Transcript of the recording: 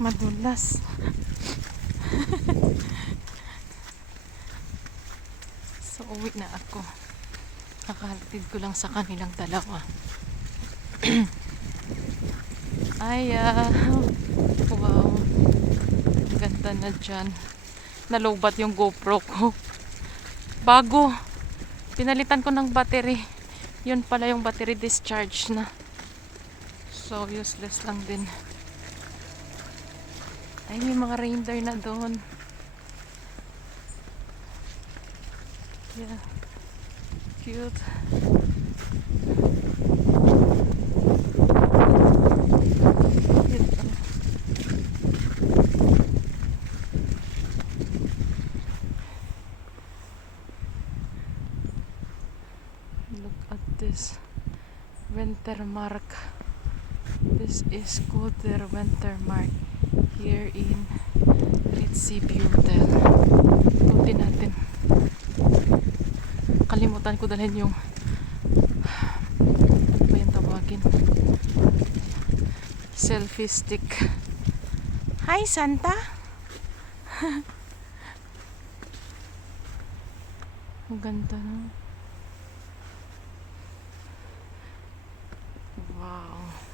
Madulas. So, uwi na ako. Nakahatid ko lang sa kanilang dalawa. Ay, wow. Ganda na dyan. Nalobat yung GoPro ko. Bago. Pinalitan ko ng battery. Yun pala yung battery discharge na. So, useless lang din. Ay, may mga reindeer na doon. Yeah. Cute. Look at this Wintermark. This is Scooter Wintermark here in Ritzy Hotel. Tutin natin. Kalimutan ko dalhin yung ano ba yung tawagin? Selfie stick. Hi, Santa! Ang ganda, no? Wow.